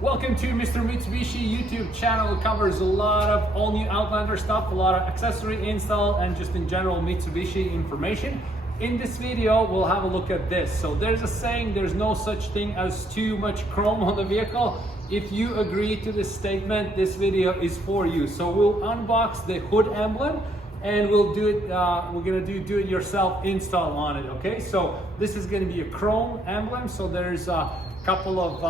Welcome to Mr. Mitsubishi YouTube channel. It covers a lot of all new Outlander stuff, a lot of accessory install and just in general Mitsubishi information. In this video, we'll have a look at this. So there's a saying, there's no such thing as too much chrome on the vehicle. If you agree to this statement, this video is for you. So we'll unbox the hood emblem and we'll do it, we're gonna do it yourself install on it, okay? So this is gonna be a chrome emblem. So there's a couple of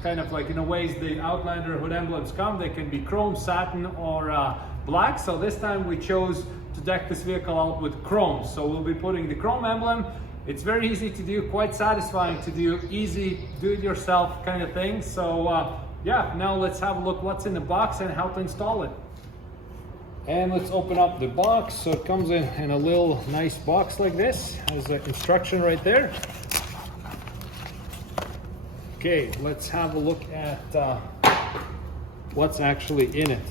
kind of like in a ways the Outlander hood emblems come. They can be chrome, satin, or black. So this time we chose to deck this vehicle out with chrome. So we'll be putting the chrome emblem. It's very easy to do, quite satisfying to do, easy do-it-yourself kind of thing. So yeah, now let's have a look what's in the box and how to install it. And let's open up the box. So it comes in a little nice box like this. There's the instruction right there. Okay, let's have a look at what's actually in it.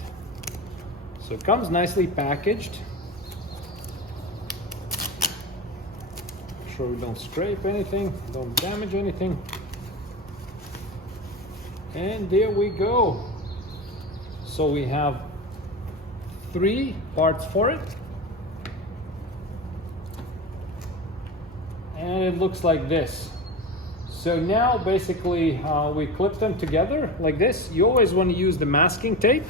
So it comes nicely packaged. Make sure we don't scrape anything, don't damage anything. And there we go. So we have 3 parts for it. And it looks like this. So now basically we clip them together like this. You always want to use the masking tape,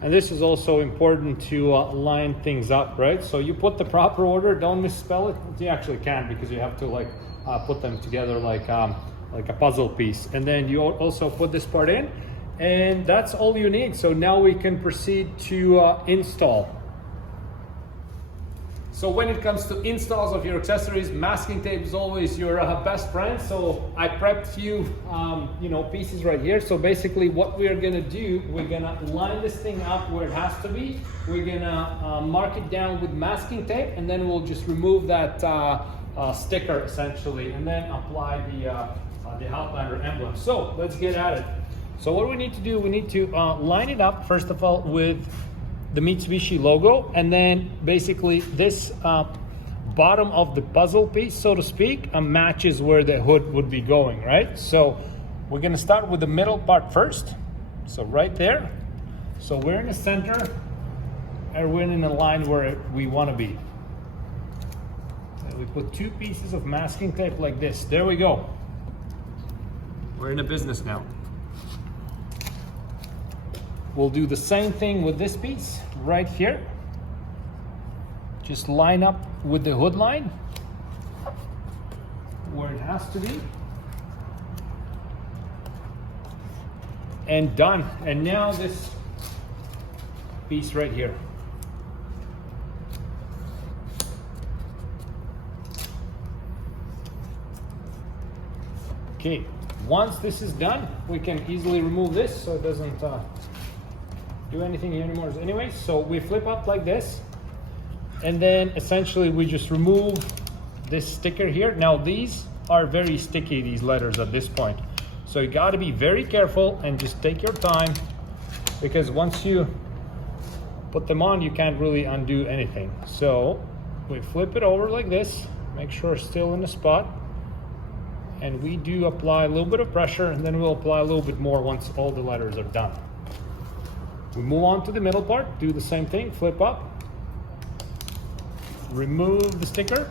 and this is also important to line things up, right? So you put the proper order, don't misspell it. You actually can, because you have to like put them together like a puzzle piece. And then you also put this part in, and that's all you need. So now we can proceed to install. So when it comes to installs of your accessories, masking tape is always your best friend. So I prepped a few pieces right here. So basically what we're gonna do, we're gonna line this thing up where it has to be. We're gonna mark it down with masking tape, and then we'll just remove that sticker essentially, and then apply the Outlander emblem. So let's get at it. So what we need to do, we need to line it up first of all with the Mitsubishi logo, and then basically this bottom of the puzzle piece, so to speak, matches where the hood would be going, right? So we're gonna start with the middle part first. So right there. So we're in the center, and we're in a line where we wanna be. And we put 2 pieces of masking tape like this. There we go. We're in a business now. We'll do the same thing with this piece right here. Just line up with the hood line where it has to be. And done. And now this piece right here. Okay, once this is done, we can easily remove this so it doesn't do anything here anymore anyway. So we flip up like this, and then essentially we just remove this sticker here. Now these are very sticky, these letters at this point, so you got to be very careful and just take your time, because once you put them on you can't really undo anything. So we flip it over like this, make sure it's still in the spot, and we do apply a little bit of pressure, and then we'll apply a little bit more once all the letters are done. We move on to the middle part, do the same thing, flip up, remove the sticker,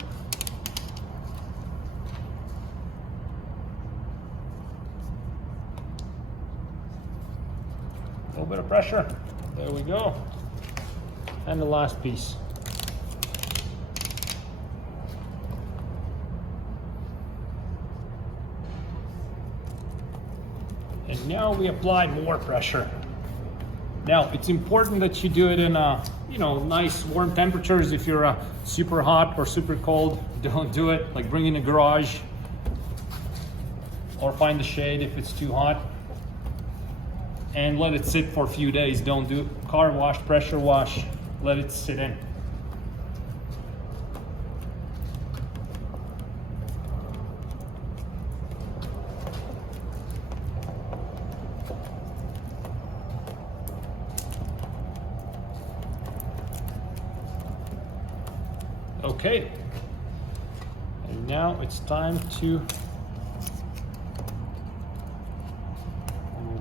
a little bit of pressure, there we go, and the last piece. And now we apply more pressure. Now it's important that you do it in nice warm temperatures. If you're super hot or super cold, don't do it. Like bring in a garage or find a shade if it's too hot, and let it sit for a few days. Don't do car wash, pressure wash, let it sit in. Okay, and now it's time to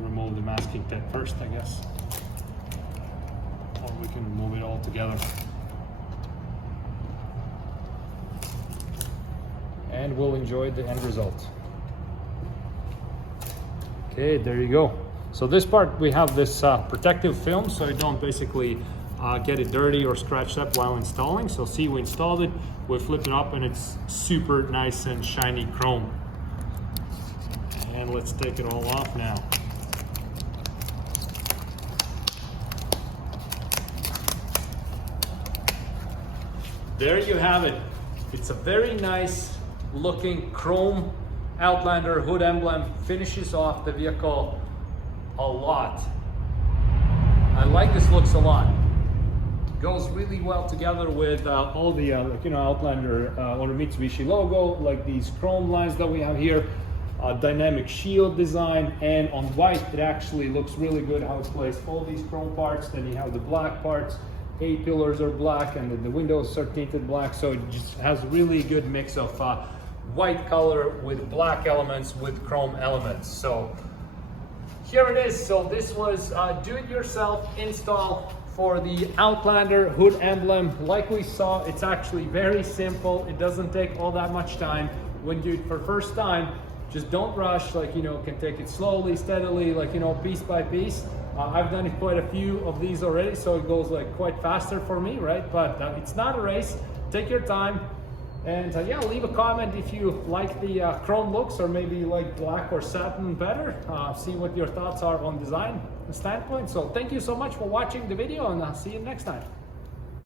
remove the the masking tape first, I guess. Or we can remove it all together. And we'll enjoy the end result. Okay, there you go. So this part, we have this protective film so you don't basically get it dirty or scratched up while installing. So see, we installed it, we flip it up, and it's super nice and shiny chrome. And let's take it all off now. There you have it. It's a very nice looking chrome Outlander hood emblem. Finishes off the vehicle a lot. I like this, looks a lot. Goes really well together with all the Outlander or the Mitsubishi logo, like these chrome lines that we have here. Dynamic shield design, and on white it actually looks really good how it's placed. All these chrome parts, then you have the black parts. A-pillars are black, and then the windows are tinted black, so it just has really good mix of white color with black elements with chrome elements. So here it is. So this was do-it-yourself install for the Outlander hood emblem. Like we saw, it's actually very simple. It doesn't take all that much time. When you do it for first time, just don't rush, like, can take it slowly, steadily, like, piece by piece. I've done quite a few of these already, so it goes like quite faster for me, right? But it's not a race. Take your time, and yeah, leave a comment if you like the chrome looks, or maybe you like black or satin better. See what your thoughts are on design standpoint. So thank you so much for watching the video, and I'll see you next time.